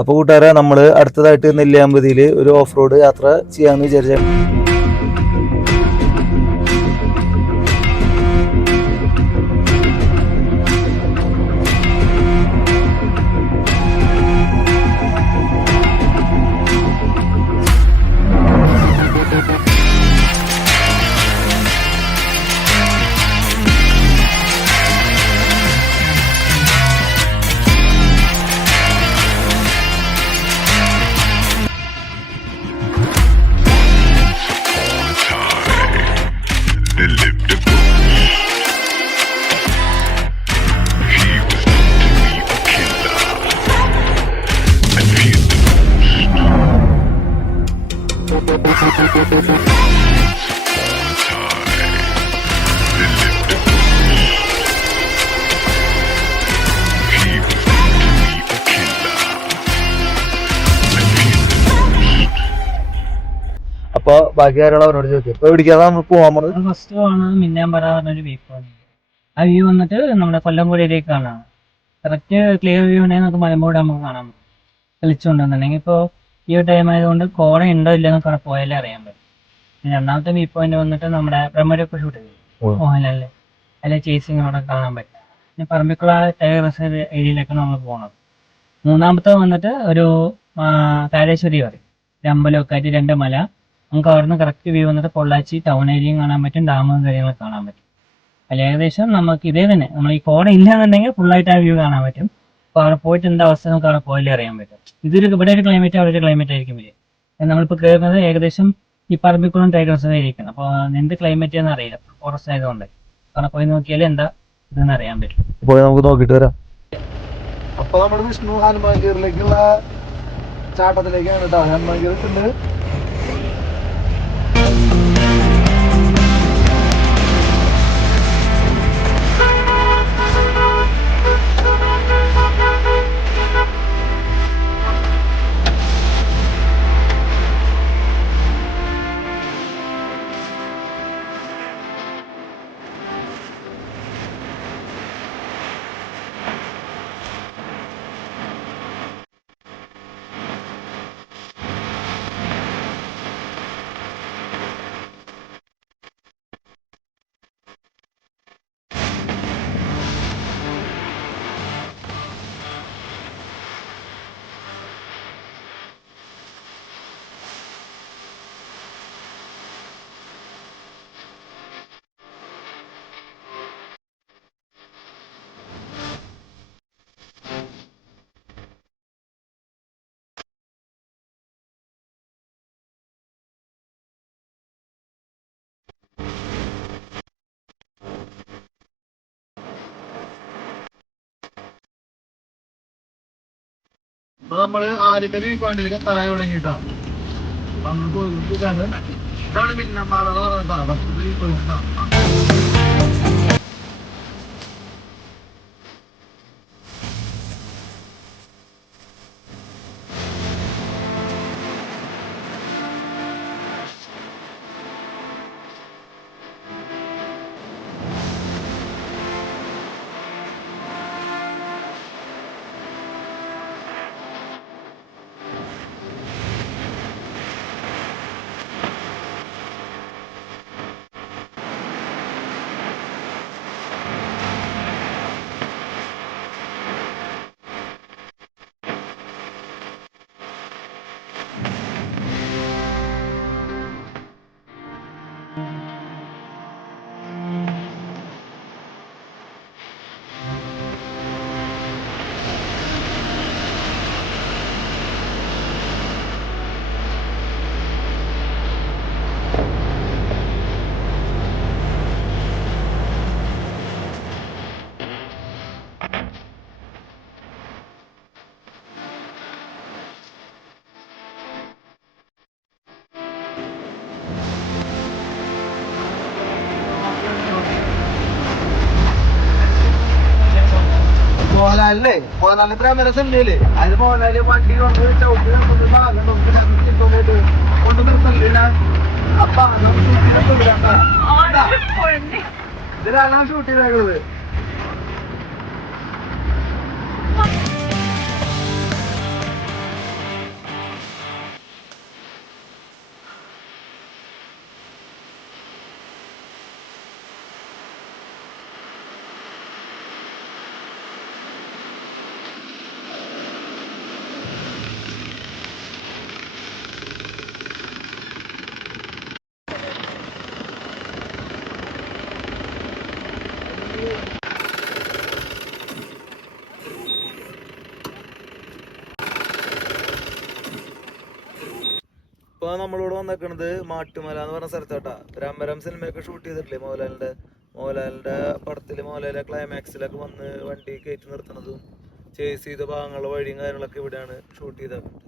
അപ്പോൾ കൂട്ടുകാരെ, നമ്മൾ അടുത്തതായിട്ട് നെല്ലിയാമ്പതിയിൽ ഒരു ഓഫ് റോഡ് യാത്ര ചെയ്യാമെന്ന് വിചാരിച്ചു. അപ്പൊ ബാക്കി കാര്യങ്ങൾ അവരോട് ചോദിക്കും. ഇപ്പൊ എവിടേക്കാണ് നമ്മൾ പോകാൻ പറഞ്ഞത്? ഫസ്റ്റ് പോകുന്നത് മിന്നാമ്പറ പറഞ്ഞൊരു വ്യൂ പോയിന്റ്. ആ വ്യൂ വന്നിട്ട് നമ്മുടെ കൊല്ലംകോടിയിലേക്ക് കാണാം. കറക്റ്റ് ക്ലിയർ വ്യൂ ഉണ്ടെങ്കിൽ നമുക്ക് മലമ്പുഴ നമുക്ക് കാണാം തെളിച്ചുകൊണ്ടുവന്നുണ്ടെങ്കിൽ. ഇപ്പോൾ ഈ ഒരു ടൈം ആയതുകൊണ്ട് കോട ഉണ്ടോ ഇല്ലെന്നൊക്കെ അവിടെ പോയാലേ അറിയാൻ പറ്റും. രണ്ടാമത്തെ വ്യൂ പോയിന്റ് വന്നിട്ട് നമ്മുടെ ബ്രഹ്മരൊക്കെ ഷൂട്ട് ചെയ്യും മോഹൻലാലിലെ അതിലെ ചേസിങ് അവിടെ കാണാൻ പറ്റും. പിന്നെ പറമ്പിക്കുള ടൈഗർ റിസർവ് ഏരിയയിലേക്ക് നമ്മൾ പോകണം. മൂന്നാമത്തെ വന്നിട്ട് ഒരു താരേശ്വരി പറയും, ഒരു അമ്പലമൊക്കെ ആയിട്ട് 2 മല. നമുക്ക് അവിടെ നിന്ന് കറക്റ്റ് വ്യൂ വന്നിട്ട് പൊള്ളാച്ചി ടൗൺ ഏരിയയും കാണാൻ പറ്റും, ഡാമും കാര്യങ്ങളൊക്കെ കാണാൻ പറ്റും. അതിൽ ഏകദേശം നമുക്ക് ഇതേ തന്നെ നമ്മൾ ഈ കോട ഇല്ലാന്നുണ്ടെങ്കിൽ ഫുള്ളായിട്ട് ആ വ്യൂ കാണാൻ പറ്റും. അപ്പോൾ അവിടെ പോയിട്ട് എന്താ അവസ്ഥ നമുക്ക് അവിടെ പോയാലേ അറിയാൻ പറ്റും. ഇവിടെ ഒരു ക്ലൈമറ്റ് അവിടെ ഒരു ക്ലൈമറ്റ് ആയിരിക്കും വരിക. നമ്മളിപ്പോൾ കയറുന്നത് ഏകദേശം ഈ പറമ്പിക്കുളം ടൈഗർ റിസർവ് ഇരിക്കണം. അപ്പോൾ എന്ത് ക്ലൈമറ്റ് എന്ന് അറിയില്ല, ഫോറസ്റ്റ് ആയതുകൊണ്ട് അവിടെ പോയി നോക്കിയാൽ എന്താ ഇതെന്ന് അറിയാൻ പറ്റും. പോയി നമുക്ക് നോക്കിയിട്ട് വരാം. അപ്പൊ നമ്മുടെ വിഷ്ണു ഹനുമാൻഗീറിലേക്കുള്ള ചാട്ടത്തിലേക്കാണ് കേട്ടോ. ഹനുമാൻഗീർ ഉണ്ട്. അപ്പൊ നമ്മള് ആദ്യത്തെ വ്യൂ പോയിന്റിലേക്ക് എത്താൻ തുടങ്ങിയിട്ടാണ്. ഇതാണ് മിന്നമ്പാറ മോഹൻലാലില്ലേ, മോഹൻലാലിന് പ്രേമര സിനിമയില്ലേ, അതിന് മോഹൻലാല് വണ്ടി കൊണ്ട് ചവിട്ടി കൊണ്ട് നിർത്തല്ല. അപ്പൊ ഇതിലാണ് ഷൂട്ട് ചെയ്തേക്കുന്നത്. ഇപ്പൊ നമ്മളിവിടെ വന്നേക്കണത് മാട്ടുമല എന്ന് പറഞ്ഞ സ്ഥലത്തോട്ടാ. രാമരം സിനിമയൊക്കെ ഷൂട്ട് ചെയ്തിട്ടില്ലേ മോഹൻലാലിന്റെ പടത്തില് മോഹൻലാലിന്റെ ക്ലൈമാക്സിലൊക്കെ വന്ന് വണ്ടി കയറ്റി നിർത്തുന്നതും ചേസ് ചെയ്ത ഭാഗങ്ങളുടെ വഴിയും കാര്യങ്ങളൊക്കെ ഇവിടെയാണ് ഷൂട്ട് ചെയ്തേക്കുന്നത്.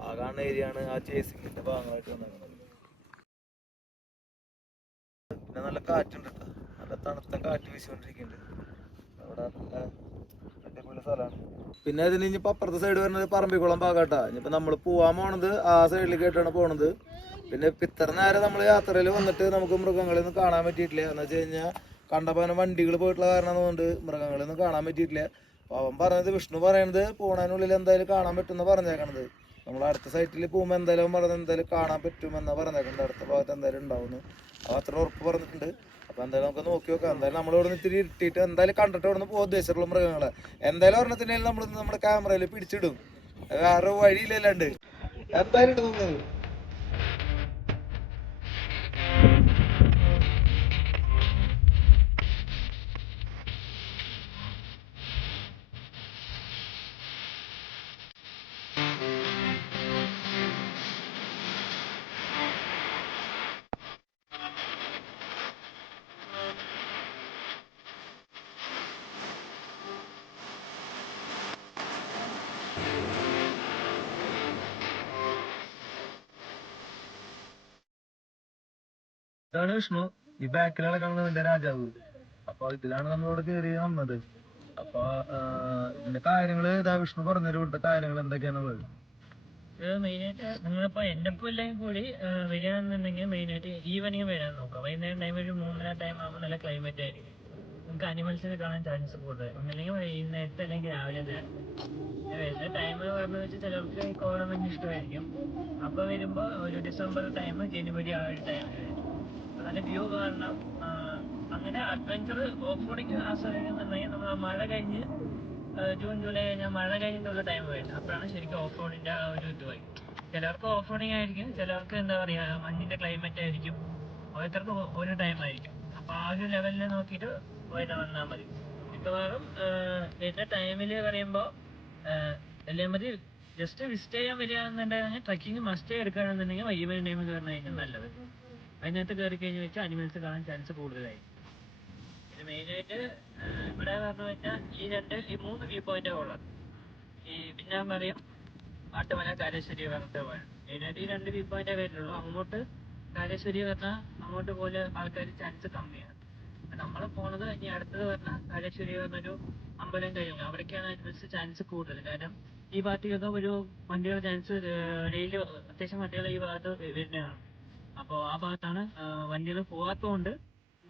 ആ കാണുന്ന ഏരിയ ആണ് ആ ചേസിങ്ങിന്റെ ഭാഗങ്ങളായിട്ട് വന്നേക്കുന്നത്. പിന്നെ നല്ല കാറ്റുണ്ട് കേട്ടോ, നല്ല തണുത്ത കാറ്റ് വീശിക്കൊണ്ടിരിക്കുന്നുണ്ട്. അവിടെ നല്ല അടിപൊളി സ്ഥലമാണ്. പിന്നെ അതിന് ഇനിയിപ്പോൾ അപ്പുറത്തെ സൈഡ് വരുന്നത് പറമ്പിക്കുളം ഭാഗമാട്ടാ. ഇനിയിപ്പോൾ നമ്മൾ പോകാൻ പോണത് ആ സൈഡിലേക്കായിട്ടാണ് പോണത്. പിന്നെ ഇപ്പം ഇത്ര നേരം നമ്മൾ യാത്രയിൽ വന്നിട്ട് നമുക്ക് മൃഗങ്ങളെയൊന്നും കാണാൻ പറ്റിയിട്ടില്ല. എന്ന് വെച്ച് കഴിഞ്ഞാൽ കണ്ടപ്പോൾ വണ്ടികൾ പോയിട്ടുള്ള കാരണം കൊണ്ട് മൃഗങ്ങളെയൊന്നും കാണാൻ പറ്റിയിട്ടില്ല. അപ്പോൾ അവൻ പറഞ്ഞത്, വിഷ്ണു പറയണത് പോണതിനുള്ളിൽ എന്തായാലും കാണാൻ പറ്റുമെന്ന് പറഞ്ഞേക്കണത്. നമ്മൾ അടുത്ത സൈറ്റിൽ പോകുമ്പോൾ എന്തായാലും പറഞ്ഞത് എന്തായാലും കാണാൻ പറ്റുമെന്നാണ് പറഞ്ഞേക്കുന്നത്. അടുത്ത ഭാഗത്ത് എന്തായാലും ഉണ്ടാവുമെന്ന് അവ അത്ര ഉറപ്പ് പറഞ്ഞിട്ടുണ്ട്. അപ്പോൾ എന്തായാലും നമുക്ക് നോക്കി നോക്കാം. എന്തായാലും നമ്മളിവിടെ നിന്ന് ഇത്തിരി ഇട്ടിട്ട് എന്തായാലും കണ്ടിട്ട് ഇവിടെ നിന്ന് പോകാൻ ഉദ്ദേശിച്ചിട്ടുള്ള മൃഗങ്ങളെ എന്തായാലും ഒരെണ്ണത്തിനായാലും നമ്മൾ നമ്മുടെ ക്യാമറയിൽ പിടിച്ചിടും. വേറെ വഴിയില്ലല്ലാണ്ട് എന്തായാലും ഇടുന്നത്. ഇതാണ് വിഷ്ണു. ഈ ബാക്കിലാണ് കാണുന്നത് രാജാവ്. അപ്പൊ ഇതിലാണ് നമ്മളിവിടെ കയറി വന്നത്. അപ്പൊ ഇതിന്റെ കാര്യങ്ങള് ഇതാ വിഷ്ണു പറഞ്ഞൊരു ഇവിടുത്തെ കാര്യങ്ങൾ എന്തൊക്കെയാണുള്ളത്. മെയിനായിട്ട് നിങ്ങളിപ്പോൾ എൻ്റെ ഒപ്പം ഇല്ലെങ്കിൽ കൂടി വരികയാണെന്നുണ്ടെങ്കിൽ മെയിനായിട്ട് ഈവനിങ് വരാൻ നോക്കാം. വൈകുന്നേരം ടൈം ഒരു 3:30 ടൈം ആകുമ്പോൾ നല്ല ക്ലൈമറ്റ് ആയിരിക്കും. നമുക്ക് അനിമൽസിനെ കാണാൻ ചാൻസ് കൂടുതൽ. ഒന്നല്ലെങ്കിൽ വൈകുന്നേരത്തെ അല്ലെങ്കിൽ രാവിലെ വരുന്ന ടൈം പറഞ്ഞു വെച്ചാൽ ചിലർക്ക് കോടമഞ്ഞ് ഇഷ്ടമായിരിക്കും. അപ്പോൾ വരുമ്പോൾ ഒരു ഡിസംബർ ടൈം, ജനുവരി ആ ഒരു ടൈം നല്ല വ്യൂ കാണണം. അങ്ങനെ അഡ്വഞ്ചർ ഓഫ് റോഡിങ് ആസ്വദിക്കുന്നുണ്ടെങ്കിൽ നമ്മൾ മഴ കഴിഞ്ഞ് ജൂൺ ജൂലൈ കഴിഞ്ഞാൽ മഴ കഴിഞ്ഞിട്ടുള്ള ടൈം വരുന്നത്. അപ്പോഴാണ് ശരിക്കും ഓഫ് റോഡിൻ്റെ ആ ഒരു ഇതുമായി. ചിലർക്ക് ഓഫ് റോഡിങ് ആയിരിക്കും, ചിലർക്ക് എന്താ പറയുക മഞ്ഞിൻ്റെ ക്ലൈമറ്റ് ആയിരിക്കും. ഓരോരുത്തർക്ക് ഒരു ടൈം ആയിരിക്കും. അപ്പോൾ ആ ഒരു ലെവലിൽ നോക്കിയിട്ട് പോയിട്ട് വന്നാൽ മതി. മിക്കവാറും വരുന്ന ടൈമിൽ പറയുമ്പോൾ എല്ലാം മതി. ജസ്റ്റ് വിസിറ്റ് ചെയ്യാൻ വരികയാണെന്നുണ്ടെങ്കിൽ ട്രക്കിങ് മസ്റ്റ് എടുക്കുകയാണെന്നുണ്ടെങ്കിൽ വൈകുന്നേരം ടൈമിൽ കയറുന്നതായിരിക്കും നല്ലത്. അതിനകത്ത് കയറി കഴിഞ്ഞ് വെച്ചാൽ അനിമൽസ് കാണാൻ ചാൻസ് കൂടുതലായി. ഇത് മെയിനായിട്ട് ഇവിടെ പറഞ്ഞു വെച്ചാൽ ഈ 3 വ്യൂ പോയിന്റാണ് ഉള്ളത്. പിന്നെ ഞാൻ പറയും മാട്ടുമല, കാരശ്ശേരി പറഞ്ഞിട്ട് പോകാൻ മെയിനായിട്ട് ഈ 2 വ്യൂ പോയിന്റേ വരുന്നുള്ളൂ. അങ്ങോട്ട് കാരശ്ശേരി പറഞ്ഞാൽ അങ്ങോട്ട് പോലെ ആൾക്കാർ ചാൻസ് കമ്മിയാണ്. നമ്മൾ പോണത് ഇനി അടുത്തത് പറഞ്ഞാൽ കാരശ്ശേരി പറഞ്ഞൊരു അമ്പലം കഴിഞ്ഞു. അവിടേക്കാണ് അനിമൽസ് ചാൻസ് കൂടുതൽ. കാരണം ഈ ഭാഗത്തേക്കൊക്കെ ഒരു വണ്ടിയുടെ ചാൻസ് ഡെയിലി അത്യാവശ്യം വണ്ടികൾ ഈ ഭാഗത്ത് വരുന്നതാണ്. അപ്പോൾ ആ ഭാഗത്താണ് വണ്ടികൾ പോകാത്തതുകൊണ്ട്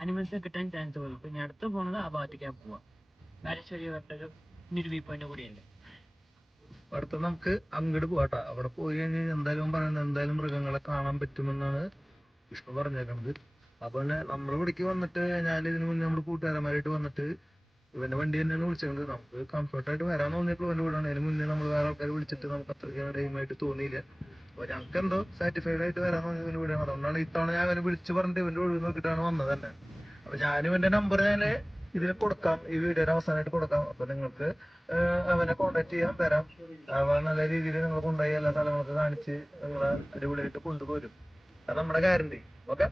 അനിമൽസിനെ കിട്ടാൻ ചാൻസ് കൂടുതൽ. പിന്നെ അടുത്ത് പോകുന്നത് ആ ഭാഗത്തേക്കാണ് പോവാം. കാരശ്ശേരി പറഞ്ഞൊരു ഇന്നൊരു വ്യൂ പോയിന്റ് കൂടിയുണ്ട്. അടുത്ത നമുക്ക് അങ്ങോട്ട് പോകാട്ടോ. അവിടെ പോയി കഴിഞ്ഞാൽ എന്തായാലും പറയുന്നത് എന്തായാലും മൃഗങ്ങളെ കാണാൻ പറ്റുമെന്നാണ് വിഷ്ണു പറഞ്ഞേക്കണത്. അപ്പോൾ നമ്മൾ ഇവിടേക്ക് വന്നിട്ട് ഇതിനു മുന്നേ നമ്മുടെ കൂട്ടുകാരന്മാരായിട്ട് വന്നിട്ട് ഇവന്റെ വണ്ടി തന്നെയാണ് വിളിച്ചത്. നമുക്ക് കംഫർട്ടായിട്ട് വരാൻ തോന്നിയപ്പോൾ ഇവന്റെ വീടാണ്. അതിന് മുന്നേ നമ്മൾ വേറെ ആൾക്കാർ വിളിച്ചിട്ട് നമുക്ക് അത്രയ്ക്ക് ടൈമായിട്ട് തോന്നിയില്ല. അപ്പോൾ ഞങ്ങൾക്ക് എന്തോ സാറ്റിസ്ഫൈഡ് ആയിട്ട് വരാൻ തോന്നിയത് ഇവന്റെ വീടാണ്. അതുകൊണ്ടാണ് ഇത്തവണ ഞാൻ അവനെ വിളിച്ച് പറഞ്ഞിട്ട് ഇവന്റെ ഒഴിവ് നോക്കിയിട്ടാണ് വന്നത് തന്നെ. അപ്പോൾ ഞാനും ഇവന്റെ നമ്പർ ഞാൻ ഇതിൽ കൊടുക്കാം, ഈ വീഡിയോയുടെ അവസാനമായിട്ട് കൊടുക്കാം. അപ്പോൾ നിങ്ങൾക്ക് അവനെ കോൺടാക്ട് ചെയ്യാൻ തരാം. അവൻ നല്ല രീതിയിൽ നിങ്ങൾ കൊണ്ടുപോയി എല്ലാ സ്ഥലങ്ങളൊക്കെ കാണിച്ച് നിങ്ങളെ അടിപൊളിയായിട്ട് കൊണ്ടുപോരും. അത് നമ്മുടെ ഗ്യാരണ്ടി. ഓക്കെ.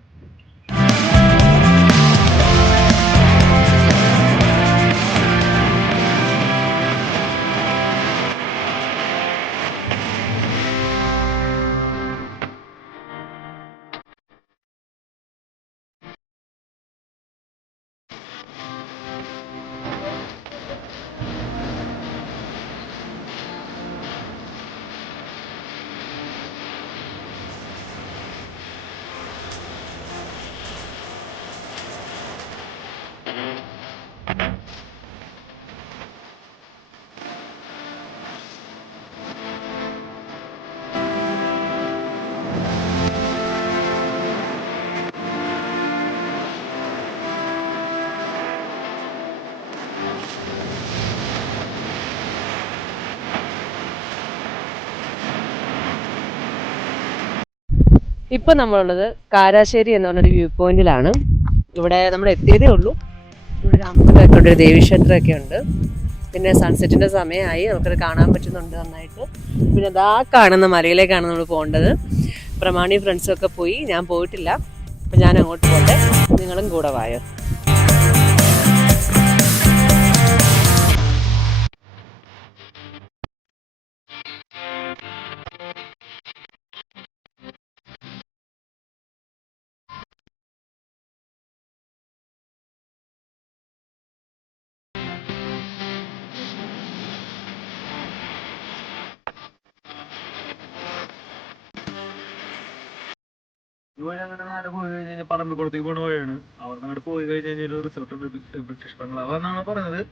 ഇപ്പോൾ നമ്മളുള്ളത് കാരാശ്ശേരി എന്ന് പറഞ്ഞൊരു വ്യൂ പോയിന്റിലാണ്. ഇവിടെ നമ്മൾ എത്തിയതേ ഉള്ളൂ. ഇവിടെ അമ്പലമൊക്കെ ഉണ്ട്, ഒരു ദേവീക്ഷേത്രമൊക്കെ ഉണ്ട്. പിന്നെ സൺസെറ്റിൻ്റെ സമയമായി, നമുക്കത് കാണാൻ പറ്റുന്നുണ്ട് നന്നായിട്ട്. പിന്നെ അതാ കാണുന്ന മലയിലേക്കാണ് നമ്മൾ പോകേണ്ടത്. പ്രമാണി ഫ്രണ്ട്സും ഒക്കെ പോയി, ഞാൻ പോയിട്ടില്ല. അപ്പം ഞാൻ അങ്ങോട്ട് പോട്ടെ, നിങ്ങളും കൂടെ വായോ. ഈ വഴി അങ്ങനെ നേരെ പോയി കഴിഞ്ഞാൽ പറമ്പിക്കുളത്തേക്ക് പോണ വഴിയാണ്. അവിടെ അങ്ങോട്ട് പോയി കഴിഞ്ഞാൽ ഒരു റിസോർട്ട് ഉണ്ട്, ബ്രിട്ടീഷ് ബംഗ്ലാവ് എന്നാണ് പറയുന്നത്.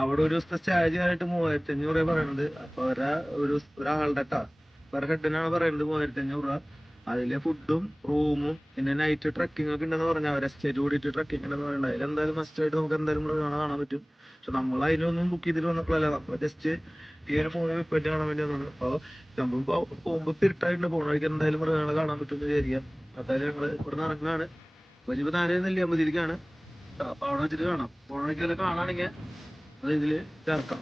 അവിടെ ഒരു ദിവസത്തെ സ്റ്റാജ് ആയിട്ട് 3500 പറയണത്. അപ്പൊ ഒരാളുടെ പെർ ഹെഡിനാണ് പറയുന്നത് 3500 രൂപ. അതിലെ ഫുഡും റൂമും പിന്നെ നൈറ്റ് ട്രക്കിംഗ് ഒക്കെ ഉണ്ടെന്ന് പറഞ്ഞാൽ അവർ എസ്റ്റേറ്റ് കൂടിയിട്ട് ട്രക്കിംഗ് ഉണ്ടെന്ന് പറയുന്നത്. അതിലെന്തായാലും മസ്റ്റായിട്ട് നമുക്ക് എന്തായാലും കാണാൻ പറ്റും. പക്ഷെ നമ്മൾ അതിലൊന്നും ബുക്ക് ചെയ്തിട്ട് വന്നപ്പോഴല്ല, നമ്മൾ ജസ്റ്റ് ഈ ഒരു മൂന്ന് വിപ്പറ്റ് കാണാൻ വേണ്ടി വന്നത്. അപ്പോൾ നമ്മൾ പോകുമ്പോൾ തിരുട്ടായിട്ട് പോകണ വഴിക്ക് എന്തായാലും മൃഗങ്ങളെ കാണാൻ പറ്റുമെന്ന് വിചാരിക്കാം. എന്തായാലും ഞങ്ങൾ ഇവിടെ നിന്ന് ഇറങ്ങാണ്. അപ്പൊ ഇനിയിപ്പോ നേരെ നെല്ലിയാമ്പതിരിക്കാണ്. അപ്പൊ അവിടെ വെച്ചിട്ട് കാണാം. പോണ വഴിക്കെല്ലാം കാണാണെങ്കിൽ അത് ഇതിൽ ചേർക്കാം.